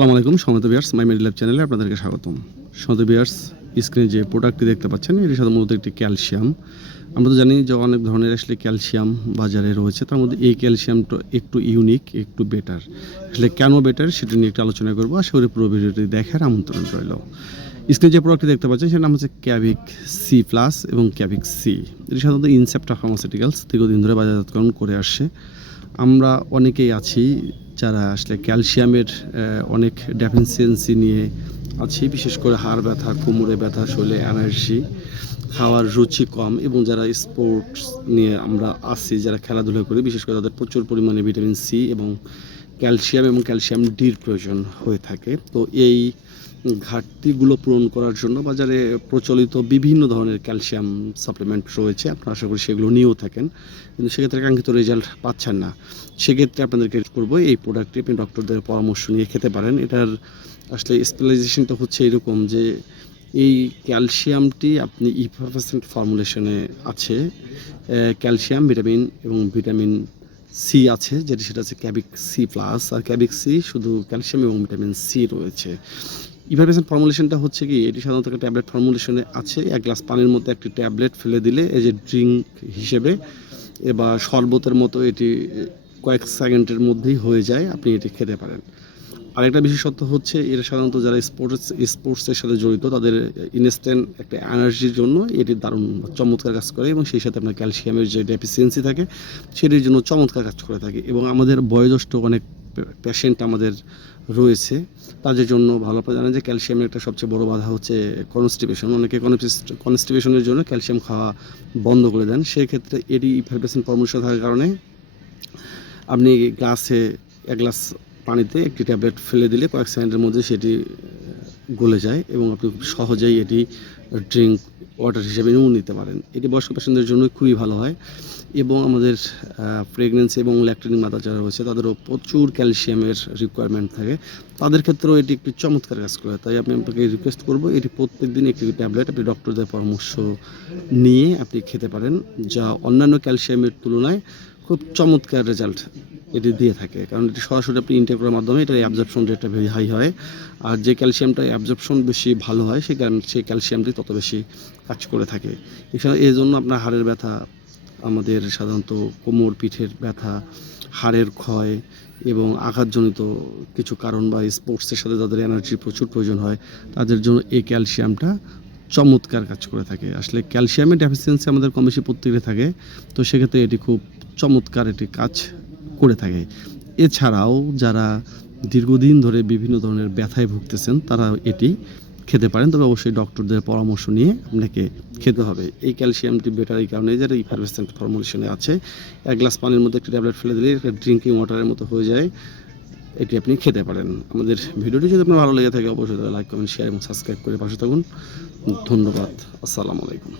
আসসালামু আলাইকুম সমত বিয়ার্স মাই মেডিল্যাব চ্যানেলে আপনাদেরকে স্বাগতম। সমত বিয়ার্স স্ক্রিনে যে প্রোডাক্টটি দেখতে পাচ্ছেন এটি সাধারণত একটি ক্যালসিয়াম আমরা তো জানি যে অনেক ধরনের আসলে ক্যালসিয়াম বাজারে রয়েছে, তার মধ্যে এই ক্যালসিয়ামটা একটু ইউনিক একটু বেটার আসলে কেন বেটার সেটা নিয়ে একটু আলোচনা করব। আশা করি পুরো ভিডিওটি দেখার আমন্ত্রণ রইল। স্ক্রিনে যে প্রোডাক্টটি দেখতে পাচ্ছেন সেটা নাম হচ্ছে ক্যাভিক সি প্লাস এবং ক্যাভিক সি এটি সাধারণত ইনসেপ্টা ফার্মাসিউটিক্যালস দীর্ঘদিন ধরে বাজারজাতকরণ করে আসছে। আমরা অনেকেই আছি যারা আসলে ক্যালসিয়ামের অনেক ডেফিসিয়েন্সি নিয়ে আছি, বিশেষ করে হাড় ব্যথা, কোমরে ব্যথা, শরীরে এনার্জি খাওয়ার রুচি কম এবং যারা স্পোর্টস নিয়ে আমরা আছি, যারা খেলাধুলা করি, বিশেষ করে তাদের প্রচুর পরিমাণে ভিটামিন সি এবং ক্যালসিয়াম এবং ক্যালসিয়াম ডির প্রয়োজন হয়ে থাকে। তো এই ঘাটতিগুলো পূরণ করার জন্য বাজারে প্রচলিত বিভিন্ন ধরনের ক্যালসিয়াম সাপ্লিমেন্ট রয়েছে। আপনারা আশা করি সেগুলো নিয়েও থাকেন। কিন্তু সেক্ষেত্রে কাঙ্ক্ষিত রেজাল্ট পাচ্ছেন না। সেক্ষেত্রে আপনাদেরকে করব, এই প্রোডাক্টটি আপনি ডক্টরদের পরামর্শ নিয়ে খেতে পারেন। এটার আসলে স্পেশালাইজেশনটা হচ্ছে এরকম যে, এই ক্যালসিয়ামটি আপনি ইফারভেসেন্ট ফর্মুলেশনে আছে। ক্যালসিয়াম, ভিটামিন এবং ভিটামিন সি আছে, যেটি সেটা হচ্ছে ক্যাবিক সি প্লাস আর ক্যাবিক সি শুধু ক্যালসিয়াম এবং ভিটামিন সি রয়েছে। ইভারভেশন ফর্মুলেশনটা হচ্ছে কি, এটি সাধারণত একটা ট্যাবলেট ফর্মুলেশনে আছে, এক গ্লাস পানির মতো একটি ট্যাবলেট ফেলে দিলে এই যে ড্রিঙ্ক হিসেবে, এবার শরবতের মতো এটি কয়েক সেকেন্ডের মধ্যেই হয়ে যায়, আপনি এটি খেতে পারেন। আরেকটা বিশেষত্ব হচ্ছে, এর সাধারণত যারা স্পোর্টস স্পোর্টসের সাথে জড়িত, তাদের ইনস্ট্যান্ট একটা এনার্জির জন্য এটি দারুণ চমৎকার কাজ করে এবং সেই সাথে আপনার ক্যালসিয়ামের যে ডেফিসিয়েন্সি থাকে, সেটির জন্য চমৎকার কাজ করে থাকে এবং আমাদের বয়োজ্যেষ্ঠ অনেক পেশেন্ট আমাদের রয়েছে, তাদের জন্য ভালো। আপনারা জানেন যে ক্যালসিয়ামের একটা সবচেয়ে বড় বাধা হচ্ছে কনস্টিপেশন অনেকে কনস্টিপেশনের জন্য ক্যালসিয়াম খাওয়া বন্ধ করে দেন। সেই ক্ষেত্রে এটি ইফারবেশন পরামর্শ থাকার কারণে আপনি গ্লাসে এক গ্লাস পানিতে একটি ট্যাবলেট ফেলে দিলে কয়েক সেকেন্ডের মধ্যে সেটি গলে যায় এবং আপনি খুব সহজেই এটি ড্রিঙ্ক ওয়াটার হিসেবে নিয়েও নিতে পারেন। এটি বয়স্ক পেশেন্টদের জন্য খুবই ভালো হয় এবং আমাদের প্রেগনেন্সি এবং ল্যাকটিনিক মাতা যারা রয়েছে তাদেরও প্রচুর ক্যালসিয়ামের রিকোয়ারমেন্ট থাকে। তাদের ক্ষেত্রেও এটি একটি চমৎকার কাজ করে। তাই আমি আপনাকে রিকোয়েস্ট করব, এটি প্রত্যেক দিন একটি ট্যাবলেট, আপনি ডক্টরদের পরামর্শ নিয়ে আপনি খেতে পারেন, যা অন্যান্য ক্যালসিয়ামের তুলনায় খুব চমৎকার রেজাল্ট এটি দিয়ে থাকে। কারণ এটি সরাসরি আপনি ইনটেক করার মাধ্যমে এটার অ্যাবজর্পশন রেটটা ভেরি হাই হয়। আর যে ক্যালসিয়ামটা অ্যাবজর্পশন বেশি ভালো হয় সেই কারণে সেই ক্যালসিয়ামটি তত বেশি কাজ করে থাকে। এছাড়া এই জন্য আপনার হাড়ের ব্যথা, আমাদের সাধারণত কোমর পিঠের ব্যথা, হাড়ের ক্ষয় এবং আঘাতজনিত কিছু কারণ বা স্পোর্টসের সাথে যাদের এনার্জির প্রচুর প্রয়োজন হয়, তাদের জন্য এই ক্যালসিয়ামটা চমৎকার কাজ করে থাকে। আসলে ক্যালসিয়ামের ডেফিসিয়েন্সি আমাদের কম বেশি থাকে। তো সেক্ষেত্রে এটি খুব চমৎকার একটি কাজ করে থাকে। এছাড়াও যারা দীর্ঘদিন ধরে বিভিন্ন ধরনের ব্যথায় ভুগতেছেন, তারা এটি খেতে পারেন। তবে অবশ্যই ডক্টরদের পরামর্শ নিয়ে আপনাকে খেতে হবে। এই ক্যালসিয়ামটি বেটার এই কারণে যারা ইফারভেসেন্ট ফর্মুলেশনে আছে, এক গ্লাস পানির মধ্যে একটি ট্যাবলেট ফেলে দিলে একটা ড্রিঙ্কিং ওয়াটারের মতো হয়ে যায়। এটি আপনি খেতে পারেন। আমাদের ভিডিওটি যদি আপনার ভালো লেগে থাকে, অবশ্যই লাইক, কমেন্ট, শেয়ার এবং সাবস্ক্রাইব করে পাশে থাকুন। ধন্যবাদ। আসসালামু আলাইকুম।